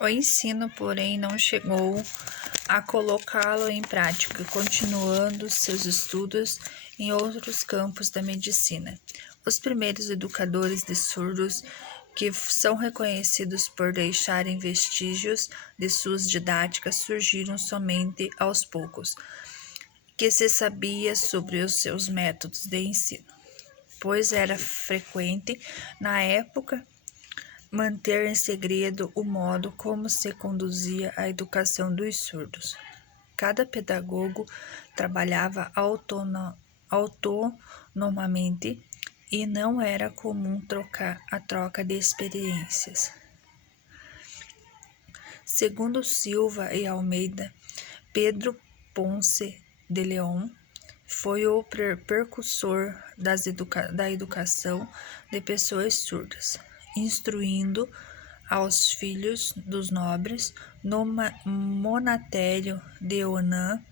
O ensino, porém, não chegou a colocá-lo em prática, continuando seus estudos em outros campos da medicina. Os primeiros educadores de surdos, que são reconhecidos por deixarem vestígios de suas didáticas, surgiram somente aos poucos, que se sabia sobre os seus métodos de ensino, pois era frequente, na época, manter em segredo o modo como se conduzia a educação dos surdos. Cada pedagogo trabalhava autonomamente e não era comum a troca de experiências. Segundo Silva e Almeida, Pedro Ponce de León foi o precursor da educação de pessoas surdas, instruindo aos filhos dos nobres no monatério de Honan.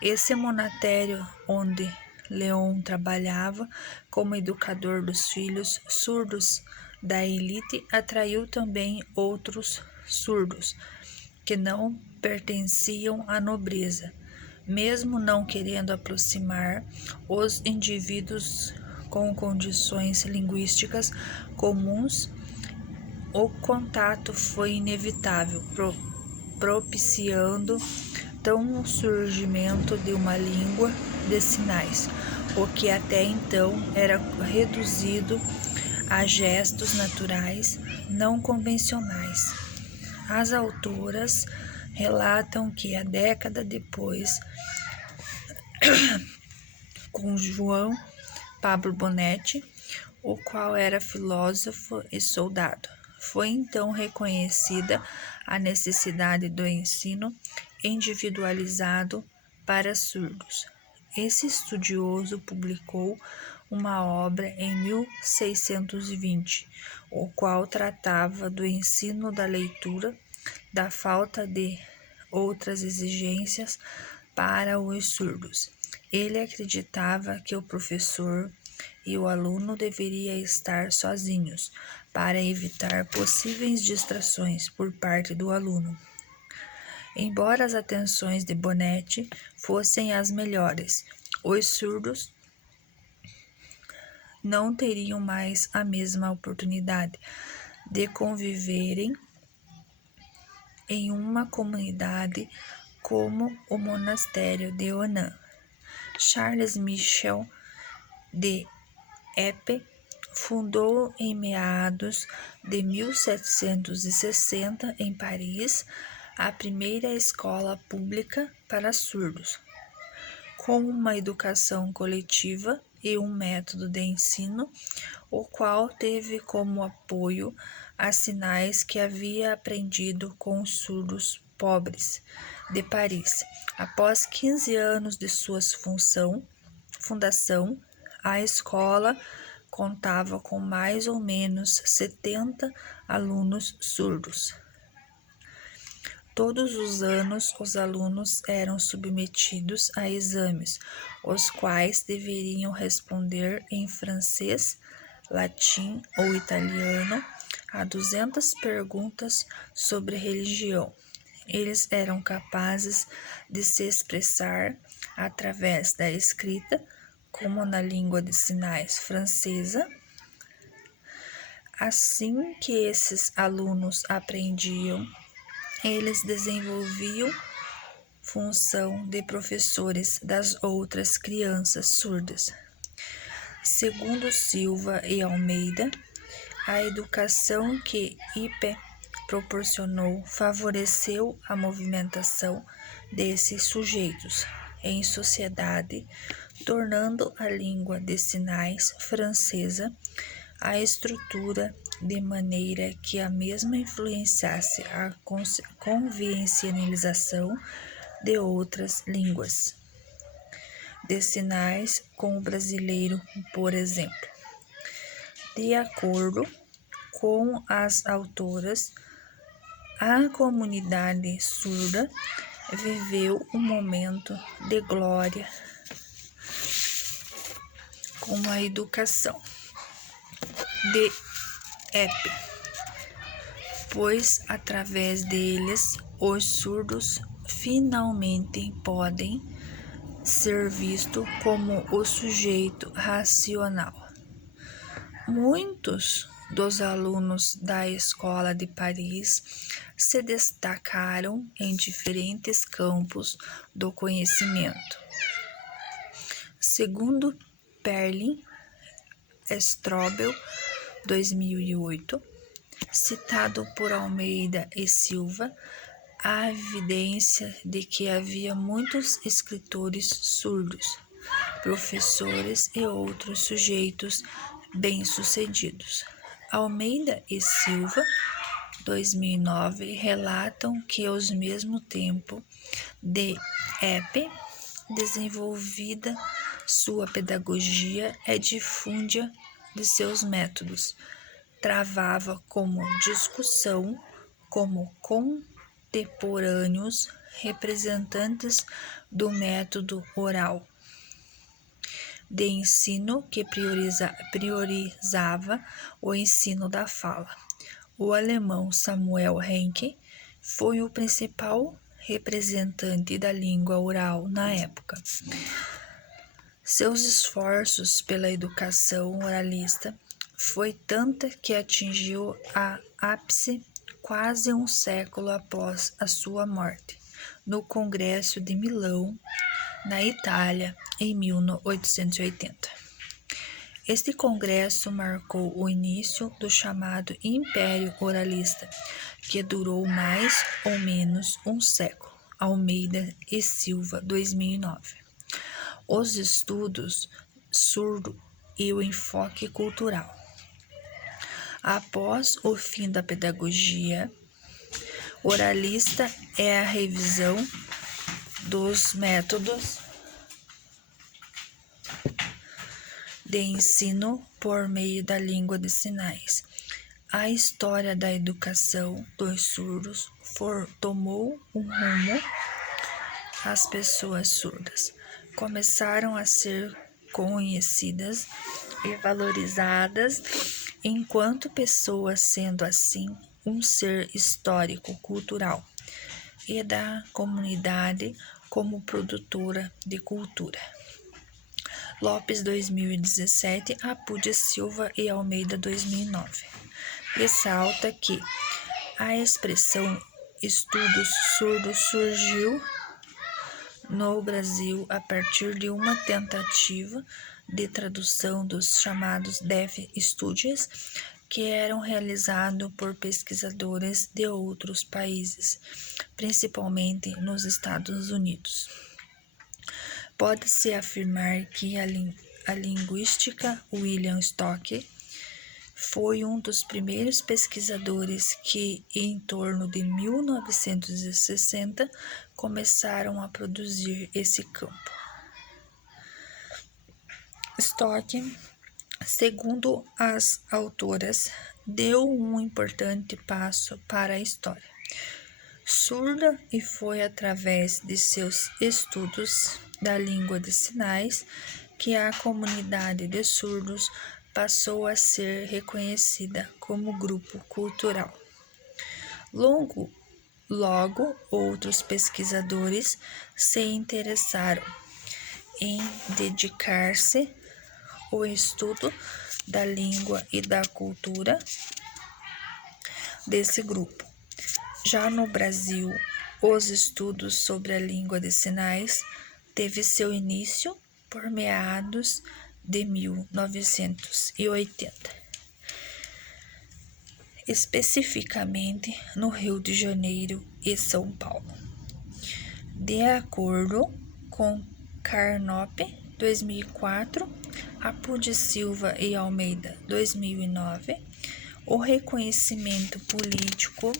Esse monatério onde León trabalhava como educador dos filhos surdos da elite atraiu também outros surdos que não pertenciam à nobreza, mesmo não querendo aproximar os indivíduos com condições linguísticas comuns. O contato foi inevitável, propiciando tão o surgimento de uma língua de sinais, o que até então era reduzido a gestos naturais não convencionais. As autoras relatam que a década depois, com João Pablo Bonetti, o qual era filósofo e soldado, foi então reconhecida a necessidade do ensino individualizado para surdos. Esse estudioso publicou uma obra em 1620, o qual tratava do ensino da leitura, da falta de outras exigências para os surdos. Ele acreditava que o professor e o aluno deveriam estar sozinhos para evitar possíveis distrações por parte do aluno. Embora as atenções de Bonetti fossem as melhores, os surdos não teriam mais a mesma oportunidade de conviverem em uma comunidade como o monastério de Honan. Charles Michel de Epe fundou em meados de 1760 em Paris a primeira escola pública para surdos, com uma educação coletiva e um método de ensino, o qual teve como apoio as sinais que havia aprendido com os surdos pobres de Paris. Após 15 anos de sua fundação, a escola contava com mais ou menos 70 alunos surdos. Todos os anos, os alunos eram submetidos a exames, os quais deveriam responder em francês, latim ou italiano a 200 perguntas sobre religião. Eles eram capazes de se expressar através da escrita, como na língua de sinais francesa. Assim que esses alunos aprendiam, eles desenvolviam função de professores das outras crianças surdas. Segundo Silva e Almeida, a educação que Epe proporcionou favoreceu a movimentação desses sujeitos em sociedade, tornando a língua de sinais francesa a estrutura de maneira que a mesma influenciasse a convencionalização de outras línguas de sinais com o brasileiro, por exemplo. De acordo com as autoras, a comunidade surda viveu um momento de glória com a educação de Epe, pois através deles os surdos finalmente podem ser vistos como o sujeito racional. Muitos dos alunos da Escola de Paris se destacaram em diferentes campos do conhecimento. Segundo Perlin Strobel, 2008, citado por Almeida e Silva, há evidência de que havia muitos escritores surdos, professores e outros sujeitos bem-sucedidos. Almeida e Silva, 2009, relatam que ao mesmo tempo de Epe desenvolvida sua pedagogia e difundia de seus métodos, travava como discussão como contemporâneos representantes do método oral de ensino que priorizava o ensino da fala. O alemão Samuel Henke foi o principal representante da língua oral na época. Seus esforços pela educação oralista foi tanta que atingiu a ápice quase um século após a sua morte, no Congresso de Milão, na Itália, em 1880. Este congresso marcou o início do chamado Império Oralista, que durou mais ou menos um século. Almeida e Silva, 2009. Os estudos surdo e o enfoque cultural. Após o fim da pedagogia oralista é a revisão dos métodos de ensino por meio da língua de sinais. A história da educação dos surdos tomou um rumo. As pessoas surdas começaram a ser conhecidas e valorizadas enquanto pessoas, sendo assim um ser histórico-cultural e da comunidade como produtora de cultura. Lopes, 2017, Apud Silva e Almeida, 2009. Ressalta que a expressão estudos surdos surgiu no Brasil a partir de uma tentativa de tradução dos chamados Deaf Studies, que eram realizados por pesquisadores de outros países, principalmente nos Estados Unidos. Pode-se afirmar que a linguística William Stock foi um dos primeiros pesquisadores que, em torno de 1960, começaram a produzir esse campo. Stock, segundo as autoras, deu um importante passo para a história surda e foi através de seus estudos da língua de sinais que a comunidade de surdos passou a ser reconhecida como grupo cultural. Logo, outros pesquisadores se interessaram em dedicar-se ao estudo da língua e da cultura desse grupo. Já no Brasil, os estudos sobre a língua de sinais teve seu início por meados de 1980, especificamente no Rio de Janeiro e São Paulo. De acordo com Carnop, 2004, Apud Silva e Almeida, 2009, o reconhecimento político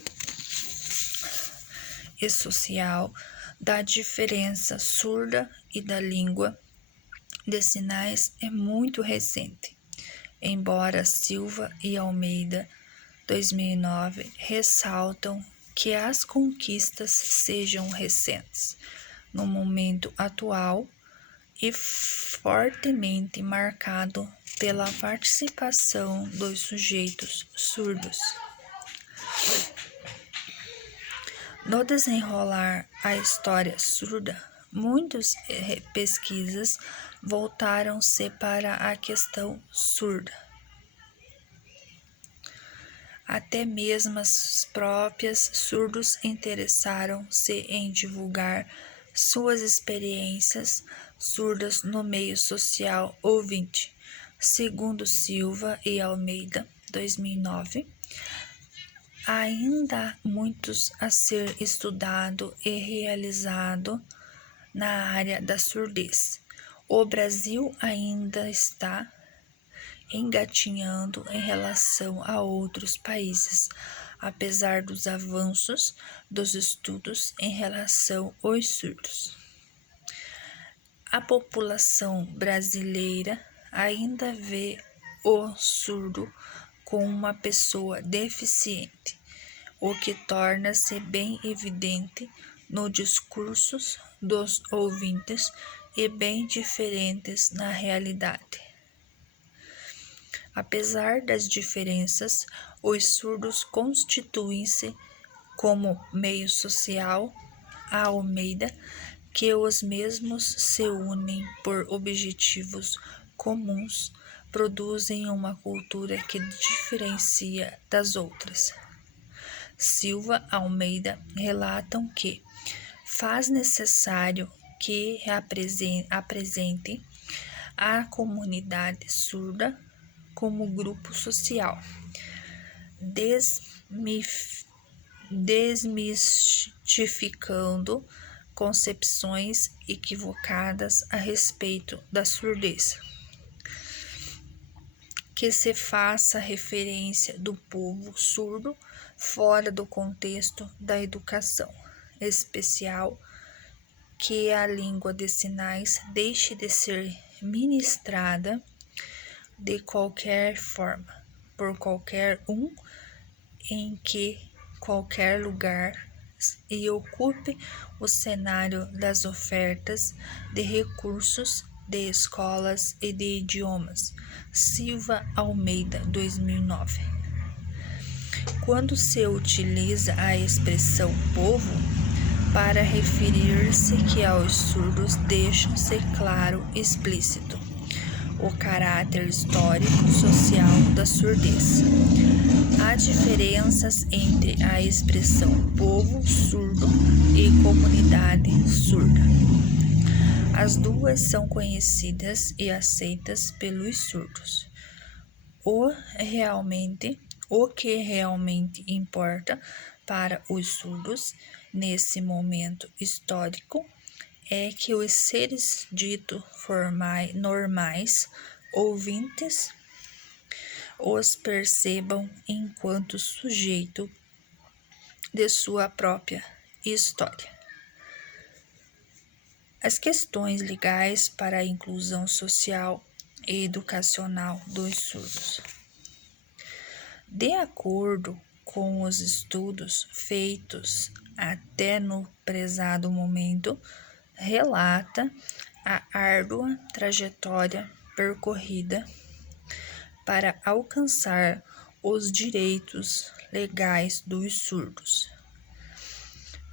e social da diferença surda e da língua de sinais é muito recente, embora Silva e Almeida, 2009, ressaltam que as conquistas sejam recentes, no momento atual e fortemente marcado pela participação dos sujeitos surdos. No desenrolar a história surda, muitas pesquisas voltaram-se para a questão surda. Até mesmo as próprias surdos interessaram-se em divulgar suas experiências surdas no meio social ouvinte. Segundo Silva e Almeida, 2009, ainda há muitos a ser estudado e realizado na área da surdez. O Brasil ainda está engatinhando em relação a outros países, apesar dos avanços dos estudos em relação aos surdos. A população brasileira ainda vê o surdo como uma pessoa deficiente, o que torna-se bem evidente no discurso dos ouvintes e bem diferentes na realidade. Apesar das diferenças, os surdos constituem-se como meio social. A Almeida, que os mesmos se unem por objetivos comuns, produzem uma cultura que diferencia das outras. Silva Almeida relatam que faz necessário que apresente a comunidade surda como grupo social, desmistificando concepções equivocadas a respeito da surdez. Que se faça referência do povo surdo fora do contexto da educação especial, que a língua de sinais deixe de ser ministrada de qualquer forma, por qualquer um, em qualquer lugar, e ocupe o cenário das ofertas de recursos de escolas e de idiomas. Silva Almeida, 2009. Quando se utiliza a expressão povo para referir-se que aos surdos deixa-se claro e explícito o caráter histórico-social da surdez. Há diferenças entre a expressão povo surdo e comunidade surda. As duas são conhecidas e aceitas pelos surdos. O que realmente importa para os surdos nesse momento histórico é que os seres ditos normais, ouvintes, os percebam enquanto sujeito de sua própria história. As questões legais para a inclusão social e educacional dos surdos. De acordo com os estudos feitos até no prezado momento, relata a árdua trajetória percorrida para alcançar os direitos legais dos surdos.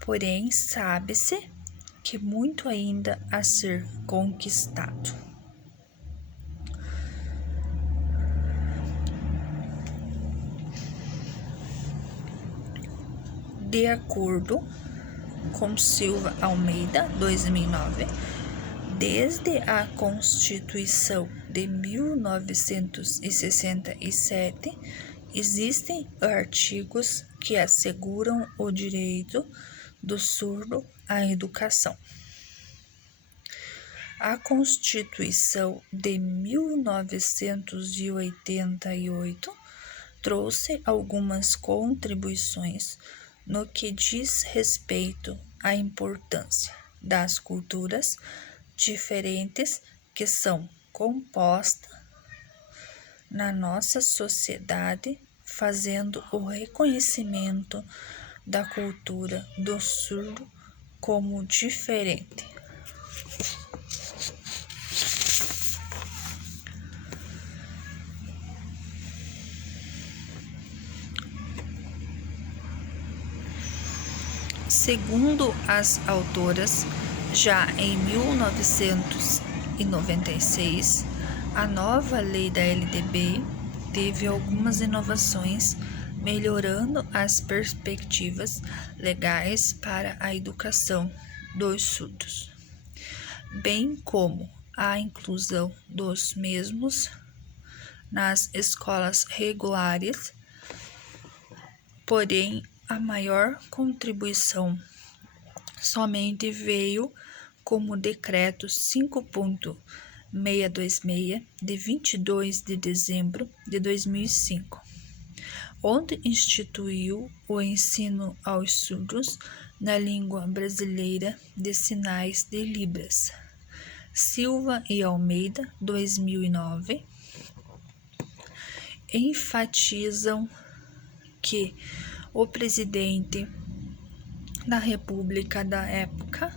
Porém, sabe-se que muito ainda a ser conquistado. De acordo com Silva Almeida, 2009, desde a Constituição de 1967, existem artigos que asseguram o direito do surdo à educação. A Constituição de 1988 trouxe algumas contribuições no que diz respeito à importância das culturas diferentes que são compostas na nossa sociedade, fazendo o reconhecimento da cultura do surdo como diferente. Segundo as autoras, já em 1996, a nova lei da LDB teve algumas inovações, melhorando as perspectivas legais para a educação dos surdos, bem como a inclusão dos mesmos nas escolas regulares. Porém, a maior contribuição somente veio como o Decreto 5.626, de 22 de dezembro de 2005, onde instituiu o ensino aos surdos na língua brasileira de sinais de Libras. Silva e Almeida, 2009, enfatizam que o presidente da República da época,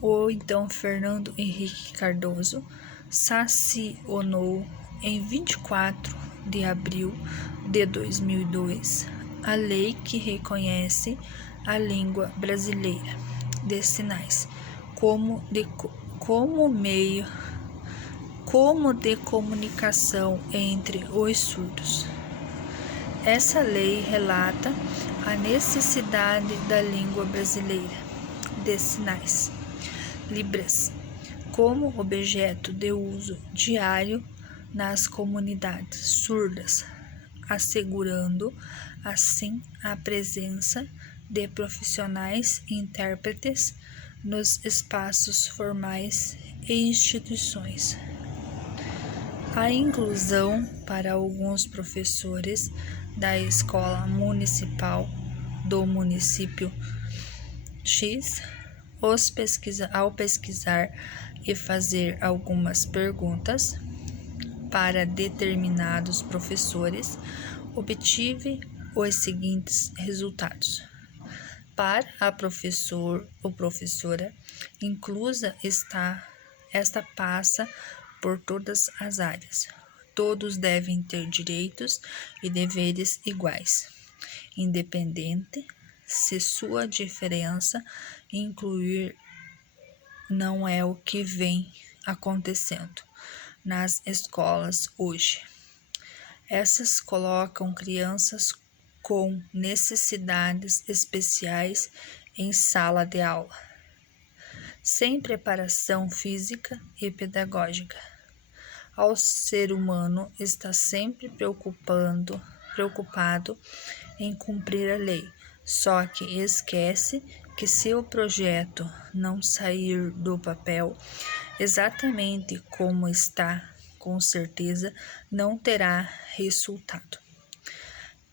o então Fernando Henrique Cardoso, sancionou em 24 de abril de 2002 a lei que reconhece a língua brasileira de sinais como de comunicação entre os surdos. Essa lei relata a necessidade da língua brasileira de sinais, Libras, como objeto de uso diário nas comunidades surdas, assegurando assim a presença de profissionais intérpretes nos espaços formais e instituições. A inclusão para alguns professores da escola municipal do município X, ao pesquisar e fazer algumas perguntas para determinados professores, obtive os seguintes resultados. Para a professor ou professora inclusa, esta passa por todas as áreas. Todos devem ter direitos e deveres iguais, independente se sua diferença incluir não é o que vem acontecendo nas escolas hoje. Essas colocam crianças com necessidades especiais em sala de aula, sem preparação física e pedagógica. O ser humano está sempre preocupado em cumprir a lei, só que esquece que se o projeto não sair do papel exatamente como está, com certeza não terá resultado.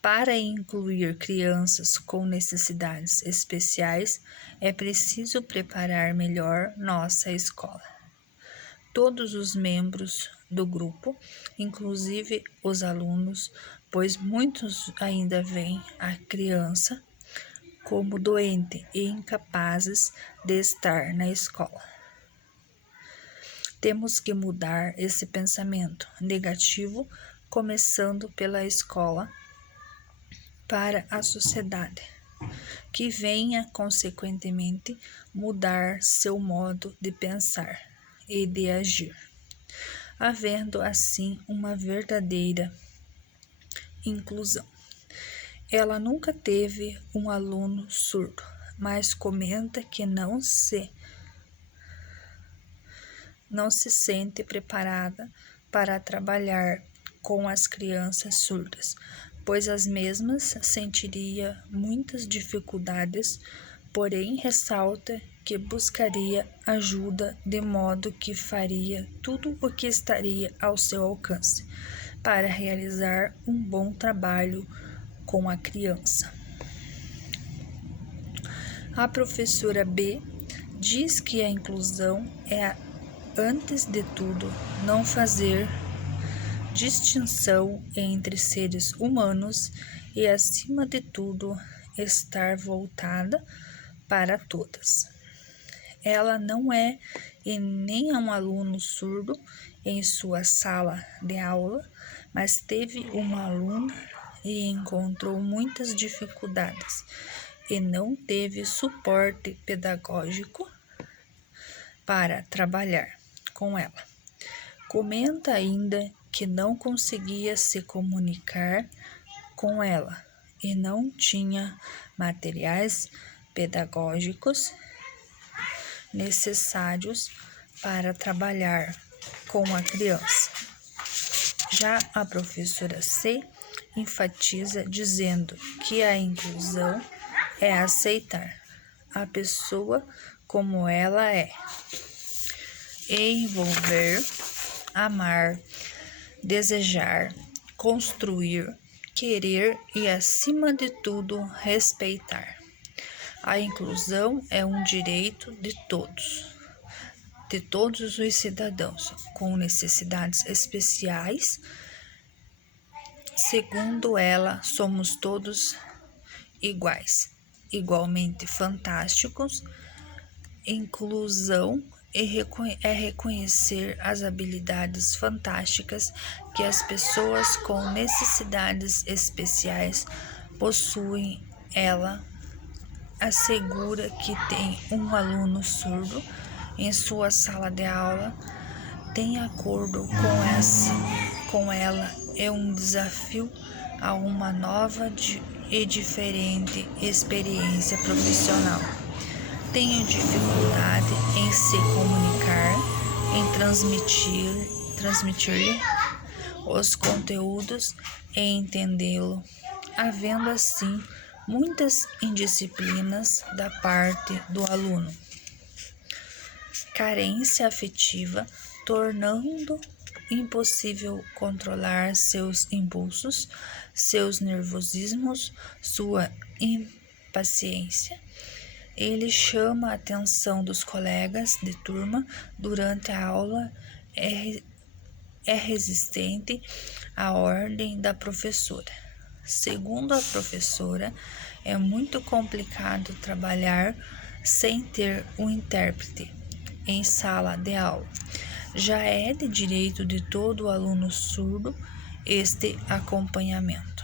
Para incluir crianças com necessidades especiais, é preciso preparar melhor nossa escola. Todos os membros do grupo, inclusive os alunos, pois muitos ainda veem a criança como doente e incapazes de estar na escola. Temos que mudar esse pensamento negativo, começando pela escola, para a sociedade, que venha, consequentemente, mudar seu modo de pensar e de agir, havendo assim uma verdadeira inclusão. Ela nunca teve um aluno surdo, mas comenta que não se sente preparada para trabalhar com as crianças surdas, pois as mesmas sentiria muitas dificuldades, porém ressalta que buscaria ajuda de modo que faria tudo o que estaria ao seu alcance para realizar um bom trabalho com a criança. A professora B diz que a inclusão é, antes de tudo, não fazer distinção entre seres humanos e, acima de tudo, estar voltada para todas. Ela não é e nem é um aluno surdo em sua sala de aula, mas teve uma aluna e encontrou muitas dificuldades e não teve suporte pedagógico para trabalhar com ela. Comenta ainda que não conseguia se comunicar com ela e não tinha materiais pedagógicos necessários para trabalhar com a criança. Já a professora C enfatiza dizendo que a inclusão é aceitar a pessoa como ela é, envolver, amar, desejar, construir, querer e, acima de tudo, respeitar. A inclusão é um direito de todos os cidadãos com necessidades especiais. Segundo ela, somos todos iguais, igualmente fantásticos. Inclusão é reconhecer as habilidades fantásticas que as pessoas com necessidades especiais possuem. Ela assegura que tem um aluno surdo em sua sala de aula. Tem acordo com ela é um desafio a uma nova e diferente experiência profissional. Tenho dificuldade em se comunicar, em transmitir-lhe os conteúdos e entendê-lo, havendo assim muitas indisciplinas da parte do aluno. Carência afetiva, tornando impossível controlar seus impulsos, seus nervosismos, sua impaciência. Ele chama a atenção dos colegas de turma durante a aula, é resistente à ordem da professora. Segundo a professora, é muito complicado trabalhar sem ter um intérprete em sala de aula. Já é de direito de todo aluno surdo este acompanhamento.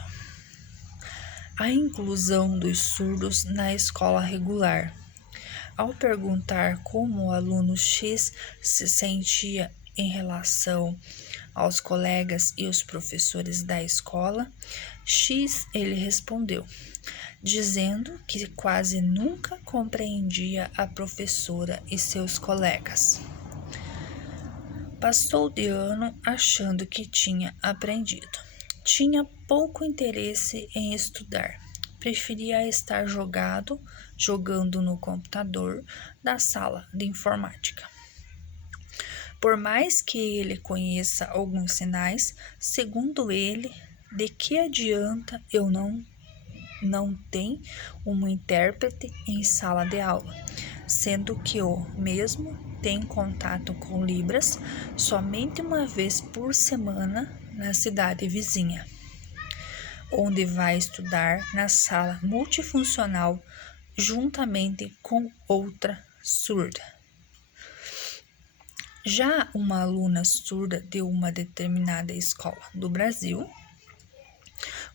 A inclusão dos surdos na escola regular. Ao perguntar como o aluno X se sentia em relação aos colegas e os professores da escola, X ele respondeu, dizendo que quase nunca compreendia a professora e seus colegas. Passou de ano achando que tinha aprendido. Tinha pouco interesse em estudar. Preferia estar jogando no computador da sala de informática. Por mais que ele conheça alguns sinais, segundo ele, de que adianta eu não ter um intérprete em sala de aula, sendo que o mesmo tem contato com Libras somente uma vez por semana na cidade vizinha, onde vai estudar na sala multifuncional juntamente com outra surda. Já uma aluna surda de uma determinada escola do Brasil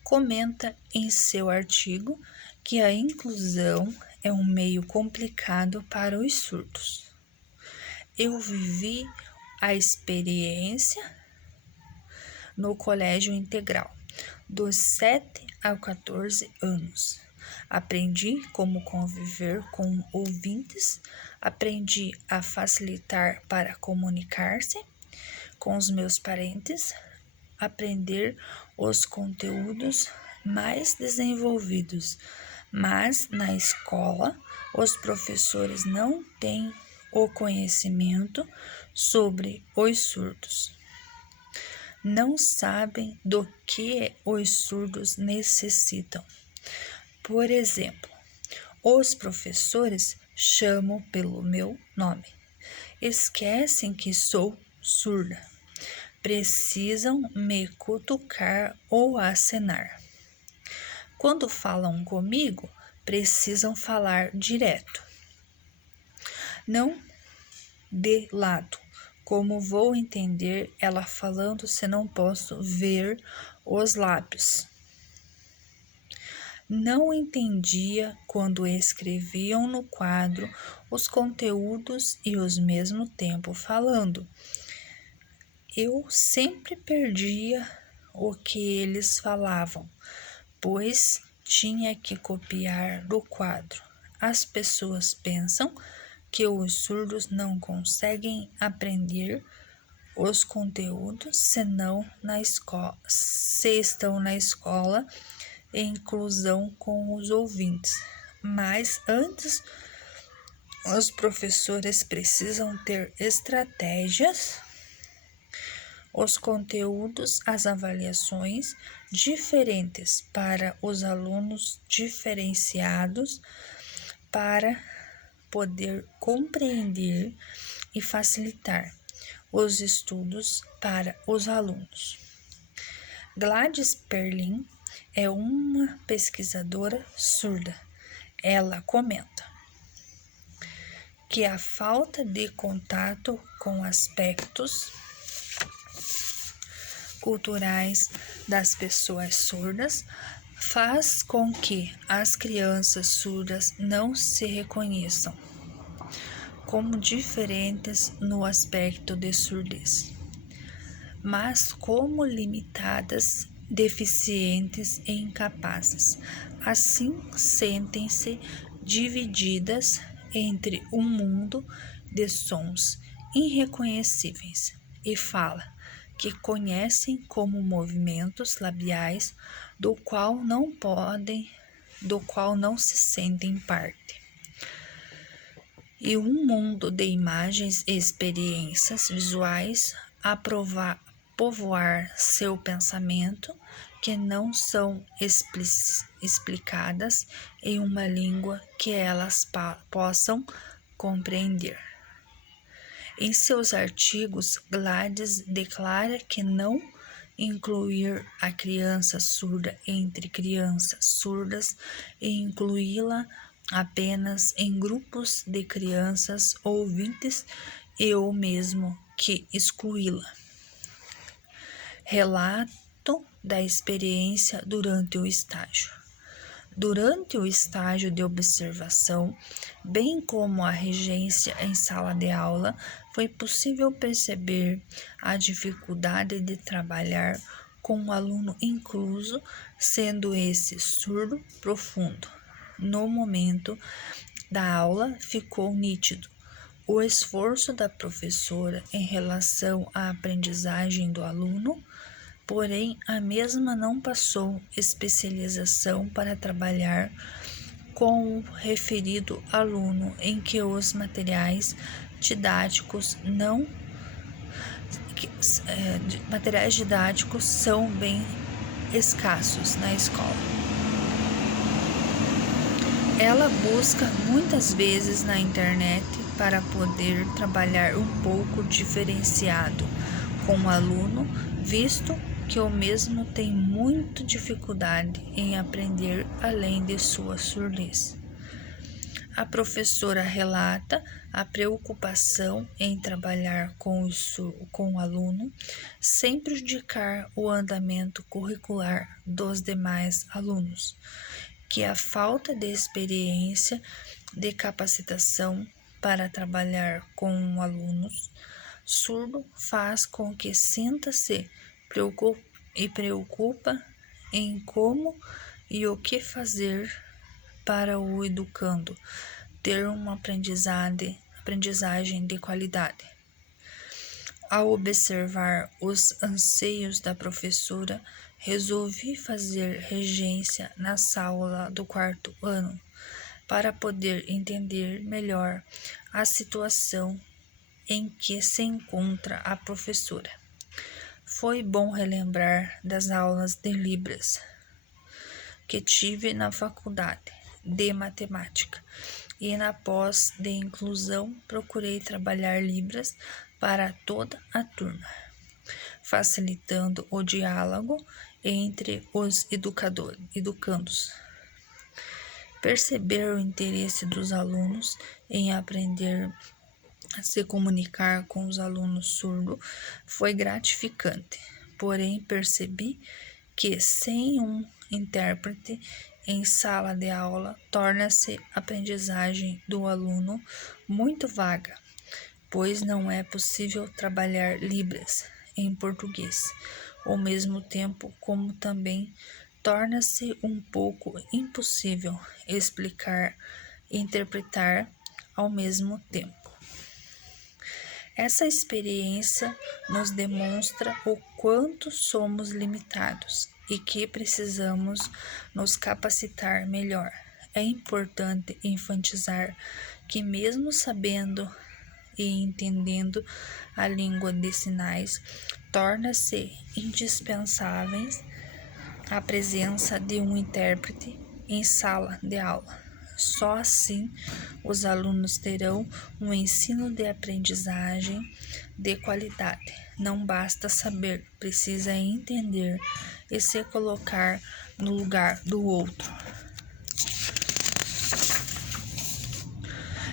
comenta em seu artigo que a inclusão é um meio complicado para os surdos. Eu vivi a experiência no colégio integral, dos 7 a 14 anos. Aprendi como conviver com ouvintes, aprendi a facilitar para comunicar-se com os meus parentes, aprender os conteúdos mais desenvolvidos, mas na escola os professores não têm o conhecimento sobre os surdos. Não sabem do que os surdos necessitam. Por exemplo, os professores chamam pelo meu nome. Esquecem que sou surda. Precisam me cutucar ou acenar. Quando falam comigo, precisam falar direto. Não de lado. Como vou entender ela falando se não posso ver os lábios? não entendia quando escreviam no quadro os conteúdos e ao mesmo tempo falando. Eu sempre perdia o que eles falavam, pois tinha que copiar do quadro. As pessoas pensam que os surdos não conseguem aprender os conteúdos se estão na escola em inclusão com os ouvintes. Mas antes, os professores precisam ter estratégias, os conteúdos, as avaliações diferentes para os alunos diferenciados para poder compreender e facilitar os estudos para os alunos. Gladys Perlin é uma pesquisadora surda. Ela comenta que a falta de contato com aspectos culturais das pessoas surdas faz com que as crianças surdas não se reconheçam como diferentes no aspecto de surdez, mas como limitadas, deficientes e incapazes. Assim, sentem-se divididas entre um mundo de sons irreconhecíveis e fala que conhecem como movimentos labiais do qual não se sentem parte. E um mundo de imagens e experiências visuais a povoar seu pensamento que não são explicadas em uma língua que elas possam compreender. Em seus artigos, Gladys declara que não incluir a criança surda entre crianças surdas e incluí-la apenas em grupos de crianças ouvintes e ou mesmo que excluí-la. Relato da experiência durante o estágio. Durante o estágio de observação, bem como a regência em sala de aula, foi possível perceber a dificuldade de trabalhar com um aluno incluso, sendo esse surdo profundo. No momento da aula, ficou nítido o esforço da professora em relação à aprendizagem do aluno, porém, a mesma não passou especialização para trabalhar com o referido aluno, em que os materiais didáticos são bem escassos na escola. Ela busca muitas vezes na internet para poder trabalhar um pouco diferenciado com o aluno, visto que o mesmo tem muita dificuldade em aprender além de sua surdez. A professora relata a preocupação em trabalhar com o aluno sem prejudicar o andamento curricular dos demais alunos, que a falta de experiência de capacitação para trabalhar com alunos surdo faz com que sinta-se preocupa em como e o que fazer para o educando ter uma aprendizagem de qualidade. Ao observar os anseios da professora, resolvi fazer regência na sala do 4º ano para poder entender melhor a situação em que se encontra a professora. Foi bom relembrar das aulas de Libras que tive na faculdade de matemática e na pós de inclusão procurei trabalhar Libras para toda a turma, facilitando o diálogo entre os educandos. Perceber o interesse dos alunos em aprender a se comunicar com os alunos surdos foi gratificante, porém percebi que sem um intérprete em sala de aula torna-se a aprendizagem do aluno muito vaga, pois não é possível trabalhar libras em português ao mesmo tempo, como também torna-se um pouco impossível explicar e interpretar ao mesmo tempo. Essa experiência nos demonstra o quanto somos limitados e que precisamos nos capacitar melhor. É importante enfatizar que, mesmo sabendo e entendendo a língua de sinais, torna-se indispensável a presença de um intérprete em sala de aula. Só assim os alunos terão um ensino de aprendizagem de qualidade. Não basta saber, precisa entender e se colocar no lugar do outro.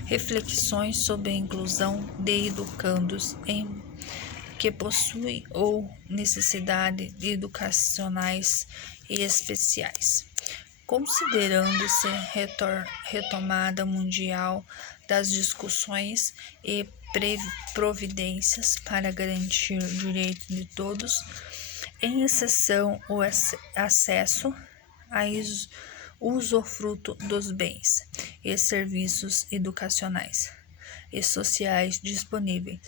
Reflexões sobre a inclusão de educandos que possuem ou necessidades educacionais especiais. Considerando-se retomada mundial das discussões e providências para garantir o direito de todos, em exceção o acesso a usufruto dos bens e serviços educacionais e sociais disponíveis